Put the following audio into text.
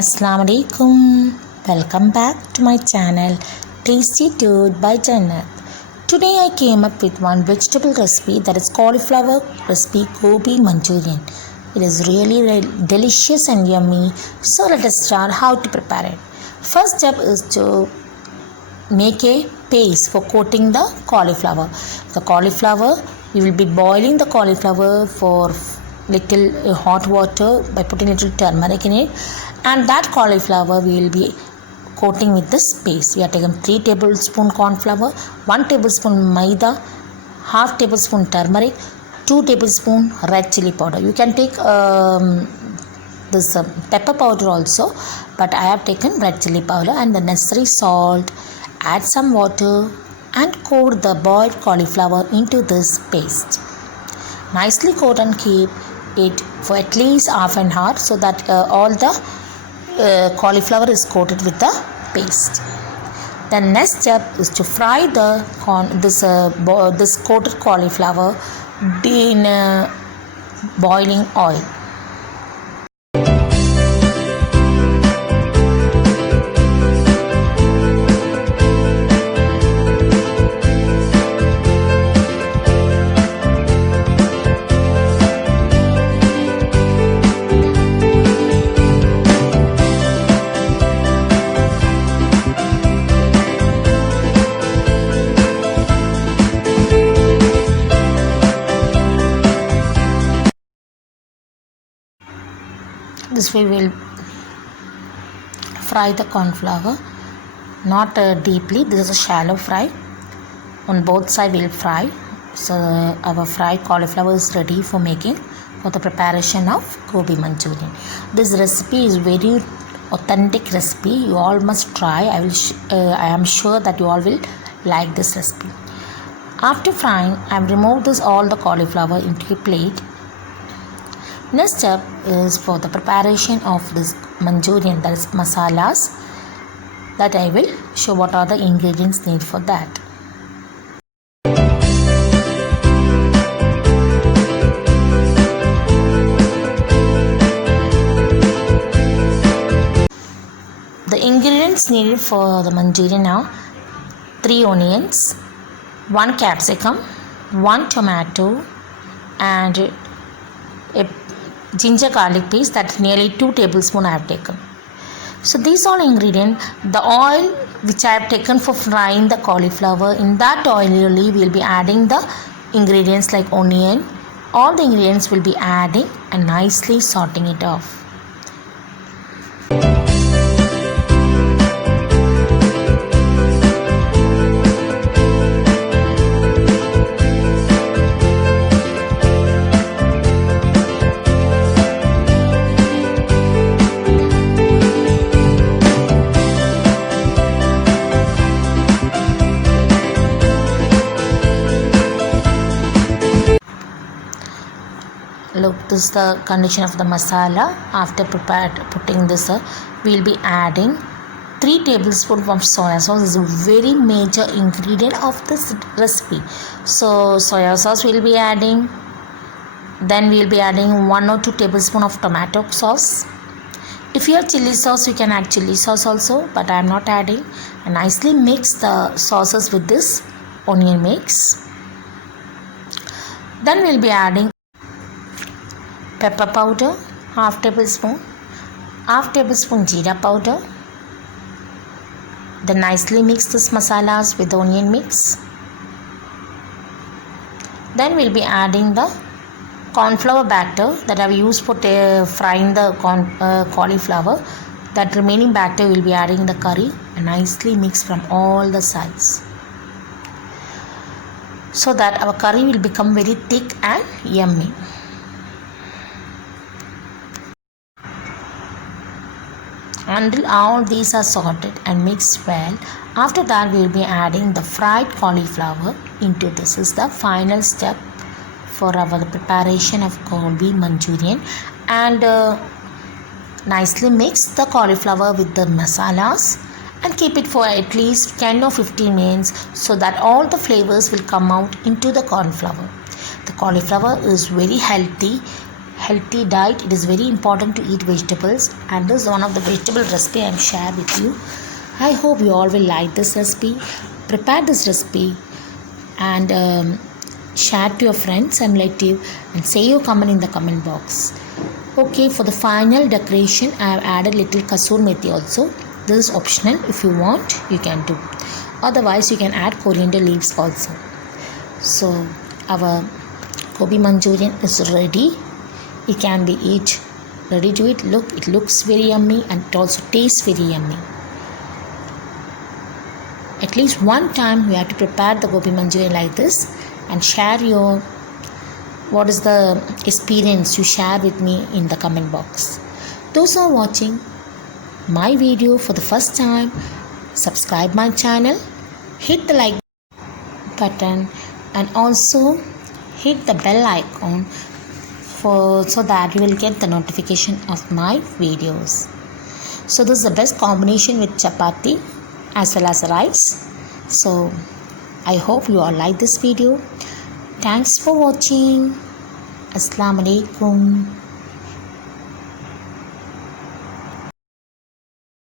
Assalamu alaikum. Welcome back to my channel Tasty Dude by Jannat. Today I came up with one vegetable recipe, that is cauliflower recipe gobi manchurian. It is really delicious and yummy. So let us start how to prepare it. First step is to make a paste for coating the cauliflower. The cauliflower, we will be boiling the cauliflower for little hot water by putting little turmeric in it, and that cauliflower we will be coating with this paste. We have taken 3 tablespoon corn flour, 1 tablespoon maida, half tablespoon turmeric, 2 tablespoon red chili powder. You can take this pepper powder also, but I have taken red chili powder, and the necessary salt. Add some water and coat the boiled cauliflower into this paste. Nicely coat and keep it for at least half an hour so that all the cauliflower is coated with the paste. The next step is to fry this coated cauliflower in boiling oil. This way we will fry the corn flour, not deeply. This is a shallow fry. On both sides we will fry. So our fried cauliflower is ready for the preparation of gobi manchurian. This recipe is very authentic recipe. You all must try. I am sure that you all will like this recipe. After frying, I have removed all the cauliflower into a plate. Next step is for the preparation of this manchurian, that is masalas, that I will show what are the ingredients needed for that. The ingredients needed for the manchurian are 3 onions, 1 capsicum, 1 tomato, and a ginger garlic paste, that nearly 2 tablespoons I have taken. So these all ingredients, the oil which I have taken for frying the cauliflower, in that oil only we will be adding the ingredients like onion. All the ingredients will be adding and nicely sorting it off. Look, this is the condition of the masala. After putting this, we will be adding 3 tablespoons of soya sauce. This is a very major ingredient of this recipe. So soya sauce we will be adding. Then we will be adding 1 or 2 tablespoons of tomato sauce. If you have chili sauce, you can add chili sauce also, but I am not adding. And nicely mix the sauces with this onion mix. Then we will be adding pepper powder, half tablespoon jeera powder. Then nicely mix this masalas with the onion mix. Then we'll be adding the cornflour batter that I've used for frying the cauliflower. That remaining batter will be adding the curry and nicely mix from all the sides, so that our curry will become very thick and yummy. Until all these are sorted and mixed well, after that we will be adding the fried cauliflower into this. This is the final step for our preparation of gobi manchurian. And nicely mix the cauliflower with the masalas and keep it for at least 10 or 15 minutes so that all the flavors will come out into the cauliflower. The cauliflower is very healthy healthy diet, it is very important to eat vegetables, and this is one of the vegetable recipe I am share with you. I hope you all will like this recipe. Prepare this recipe and share to your friends and relative, and say your comment in the comment box. Okay, for the final decoration I have added little kasur methi also. This is optional. If you want, you can do. Otherwise, you can add coriander leaves also. So our gobi manchurian is ready. It can be eat ready to eat. Look, it looks very yummy and it also tastes very yummy. At least one time you have to prepare the gobi manchurian like this and share your what is the experience you share with me in the comment box. Those who are watching my video for the first time, subscribe my channel, hit the like button and also hit the bell icon so that you will get the notification of my videos. So this is the best combination with chapati as well as rice. So I hope you all like this video. Thanks for watching. Assalamu alaikum.